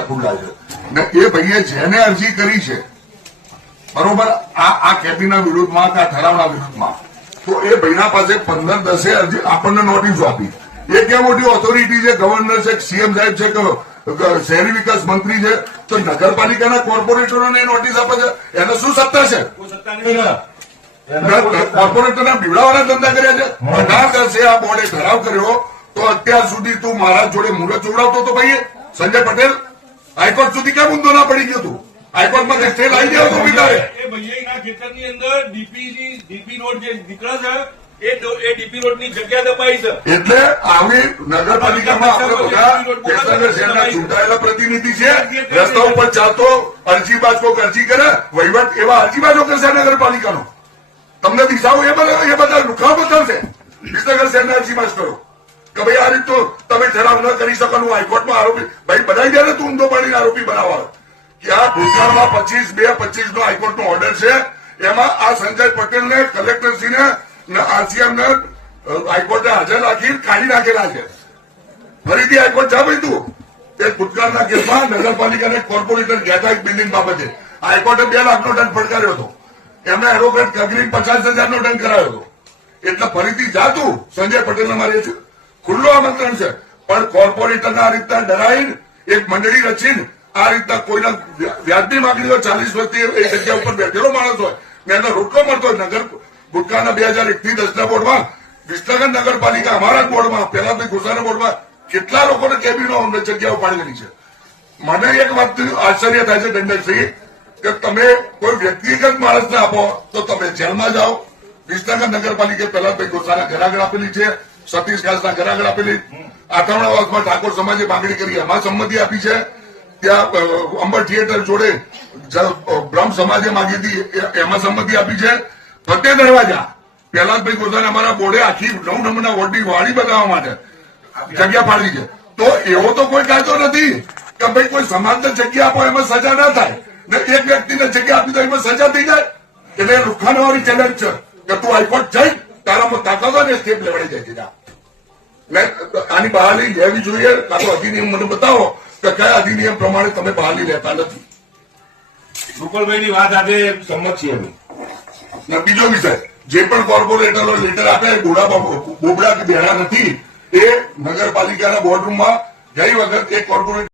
ખુલ્લા છે ને એ ભાઈએ જેને અરજી કરી છે બરોબર આ કેબીના વિરુદ્ધમાં કે આ ઠરાવના વિરુદ્ધમાં તો એ ભાઈના પાસે 15-10 અરજી આપણને નોટિસો આપી. એ ક્યાં મોટી ઓથોરિટી છે, ગવર્નર છે, સીએમ સાહેબ છે કે શહેરી વિકાસ મંત્રી છે, તો નગરપાલિકાના કોર્પોરેટરોને નોટિસ આપે છે એને શું સત્તા છે? કોર્પોરેટરના બીવડાવાના ધંધા કર્યા છે. 18 વર્ષે આ બોર્ડે ઠરાવ કર્યો તો અત્યાર સુધી તું મારા જોડે મુહૂર્ત જોડાવતો હતો ભાઈએ સંજય પટેલ. હાઈકોર્ટ સુધી કેમ ઊંધો ના પડી ગયો તું? હાઈકોર્ટમાં સ્ટે લાવી દેવો તો વિચારે એ ભૈયાના ખેતરની અંદર ડીપી રોડ જે નીકળે છે એ ડીપી રોડની જગ્યા દબાઈ છે. એટલે આવી નગરપાલિકામાં આપણે બધા કેસનગર શહેરના ચૂંટાયેલા પ્રતિનિધિ છે. રસ્તા ઉપર ચાલતો અરજીબાજ કોક અરજી કરે વહીવટ એવા અરજીબાજો કરશે નગરપાલિકાનો. તમને દિશાઓ એ બધા લુખાઓ બતાવશે. વિસનગર શહેરના અરજીબાજ કરો કે ભાઈ આ રીત તો તમે ઠરાવ ન કરી શકો. હાઈકોર્ટમાં આરોપી ભાઈ બનાવી દે ને તું ઊંધો પાડીને આરોપી બનાવવા કે આ ભૂતકાળમાં 25/2/25 નો હાઈકોર્ટનો ઓર્ડર છે. એમાં આ સંજય પટેલને કલેક્ટરશ્રીને આરસીએમને હાઈકોર્ટે હાજર રાખી કાઢી નાખેલા છે. ફરીથી હાઈકોર્ટ જા ભાઈ તું એ ભૂતકાળના કેસમાં નગરપાલિકાને કોર્પોરેટર ગયા એક બિલ્ડિંગ બાબતે હાઈકોર્ટે 2 લાખનો દંડ ફટકાર્યો હતો. એમને એડવોકેટ કગરીને 50,000 નો દંડ કરાયો હતો. એટલે ફરીથી જા તું સંજય પટેલને મારી છે ખુલ્લો આમંત્રણ છે. પણ કોર્પોરેટરના આ રીતના ડરાઈને એક મંડળી રચીને આ રીતના કોઈના વ્યાજની માંગણી હોય 40 વર્ષથી એ જગ્યા ઉપર બેઠેલો માણસ હોય ને એનો રોટલો મળતો હોય. નગર ભૂતકાળના 2001-10 બોર્ડમાં વિસનગર નગરપાલિકા અમારા બોર્ડમાં પહેલા ભાઈ ઘોષાના બોર્ડમાં કેટલા લોકોને કેબિનો જગ્યાઓ પાડેલી છે. મને એક વાત આશ્ચર્ય થાય છે દંડકસિંહ કે તમે કોઈ વ્યક્તિગત માણસને આપો તો તમે જેલમાં જાઓ. વિસનગર નગરપાલિકાએ પહેલા ભાઈ ઘોષાના ઘર આગળ આપેલી છે, સતીશ ઘાસના ઘર આગળ આપેલી. આઠમણાવાસમાં ઠાકોર સમાજે માંગણી કરી એમાં સંમતિ આપી છે. ત્યાં અંબર થિયેટર જોડે બ્રહ્મ સમાજે માંગી હતી એમાં સંમતિ આપી છે. ફતેહ દરવાજા પ્રહલાદભાઈ ગોધાને અમારા બોર્ડે આખી 9 નંબરના વોર્ડની વાડી બનાવવા માટે જગ્યા ફાળવી છે. તો એવો તો કોઈ કાયદો નથી કે ભાઈ કોઈ સમાજને જગ્યા આપો એમાં સજા ના થાય ને એક વ્યક્તિને જગ્યા આપી તો એમાં સજા થઈ જાય. એટલે લુખાનવાળી ચેલેન્જ છે કે તું હાઈકોર્ટ જઈ તારામાં તાકાત હોય ને સ્ટેપ લેવડાઈ જાય છે. આની બહાલી લેવી જોઈએ. કાં તો અધિનિયમ મને બતાવો કે કયા અધિનિયમ પ્રમાણે તમે બહાલી લેતા નથી. રૂપલભાઈની વાત આજે સંમત છીએ અમે. બીજો વિષય જે પણ કોર્પોરેટરો લેટર આપ્યા એ બોબડા કે બેડા નથી. એ નગરપાલિકાના બોર્ડરૂમમાં ગઈ વખત એક કોર્પોરેટર